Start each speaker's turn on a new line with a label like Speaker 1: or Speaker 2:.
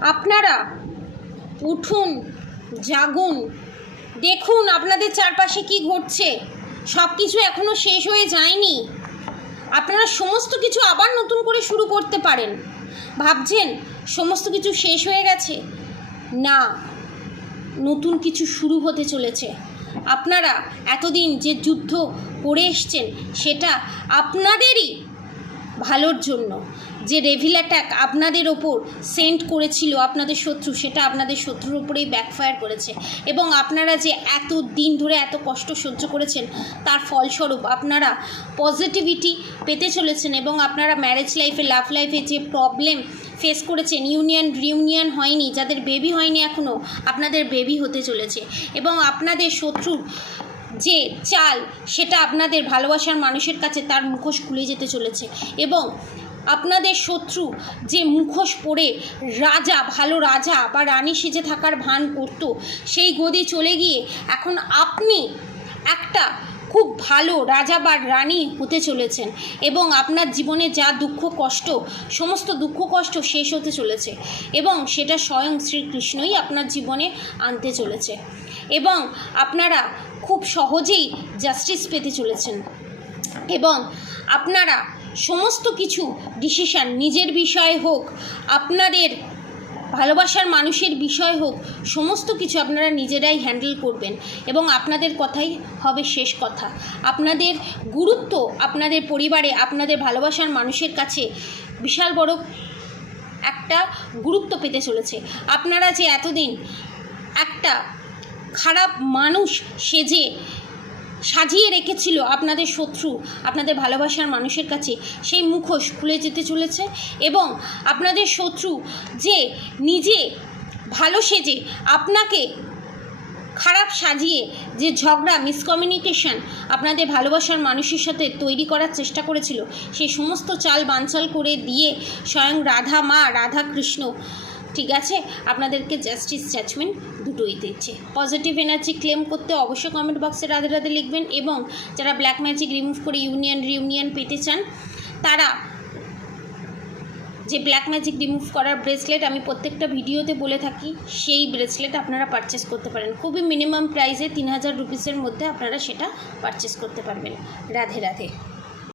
Speaker 1: আপনারা উঠুন, জাগুন, দেখুন আপনাদের চারপাশে কি ঘটছে। সব কিছু এখনও শেষ হয়ে যায়নি। আপনারা সমস্ত কিছু আবার নতুন করে শুরু করতে পারেন। ভাবছেন, সমস্ত কিছু শেষ হয়ে গেছে? না, নতুন কিছু শুরু হতে চলেছে। আপনারা এতদিন যে যুদ্ধ করে এসছেন, সেটা আপনাদেরই ভালোর জন্য। যে রেভিল অ্যাটাক আপনাদের ওপর সেন্ড করেছিল, আপনাদের শত্রু, সেটা আপনাদের শত্রুর ওপরেই ব্যাকফায়ার করেছে। এবং আপনারা যে এত দিন ধরে এত কষ্ট সহ্য করেছেন, তার ফলস্বরূপ আপনারা পজিটিভিটি পেতে চলেছেন এবং আপনারা ম্যারেজ লাইফে লাভ লাইফে যে প্রবলেম ফেস করেছেন ইউনিয়ন রিউনিয়ন হয়নি, যাদের বেবি হয়নি এখনও আপনাদের বেবি হতে চলেছে। এবং আপনাদের শত্রুর যে চাল সেটা আপনাদের ভালোবাসার মানুষের কাছে তার মুখোশ খুলে যেতে চলেছে এবং আপনাদের শত্রু যে মুখোশ পরে রাজা, ভালো রাজা বা রানী সেজে থাকার ভান করত, সেই গদি চলে গিয়ে এখন আপনি একটা খুব ভালো রাজা বা রানী হতে চলেছেন এবং আপনার জীবনে যা দুঃখ, কষ্ট, সমস্ত দুঃখ, কষ্ট শেষ হতে চলেছে এবং সেটা স্বয়ং শ্রীকৃষ্ণই আপনার জীবনে আনতে চলেছে এবং আপনারা খুব সহজেই জাস্টিস পেতে চলেছেন এবং আপনারা সমস্ত কিছু ডিসিশান নিজের বিষয়ে হোক, আপনাদের ভালোবাসার মানুষের বিষয় হোক, সমস্ত কিছু আপনারা নিজেরাই হ্যান্ডেল করবেন এবং আপনাদের কথাই হবে শেষ কথা। আপনাদের গুরুত্ব আপনাদের পরিবারে, আপনাদের ভালোবাসার মানুষের কাছে বিশাল বড় একটা গুরুত্ব পেতে চলেছে। আপনারা যে এতদিন একটা খারাপ মানুষ সেজে সাজিয়ে রেখেছিল আপনাদের শত্রু, আপনাদের ভালোবাসার মানুষের কাছে, সেই মুখোশ খুলে যেতে চলেছে এবং আপনাদের শত্রু যে নিজে ভালো সেজে আপনাকে খারাপ সাজিয়ে যে ঝগড়া মিসকমিউনিকেশন আপনাদের ভালোবাসার মানুষের সাথে তৈরি করার চেষ্টা করেছিল, সেই সমস্ত চাল বানচাল করে দিয়ে স্বয়ং রাধা মা, রাধা কৃষ্ণ ঠিক আছে, আপনাদেরকে জাস্টিস জাজমেন্ট দুটোই দিচ্ছে। পজিটিভ এনার্জি ক্লেম করতে অবশ্যই কমেন্ট বক্সে রাধে রাধে লিখবেন এবং যারা ব্ল্যাক ম্যাজিক রিমুভ করে ইউনিয়ন রিউনিয়ন পেতে চান, তারা যে ব্ল্যাক ম্যাজিক রিমুভ করার ব্রেসলেট আমি প্রত্যেকটা ভিডিওতে বলে থাকি, সেই ব্রেসলেট আপনারা পারচেস করতে পারেন। খুবই মিনিমাম প্রাইসে তিন হাজার রুপিসের মধ্যে আপনারা সেটা পারচেস করতে পারবেন। রাধে রাধে।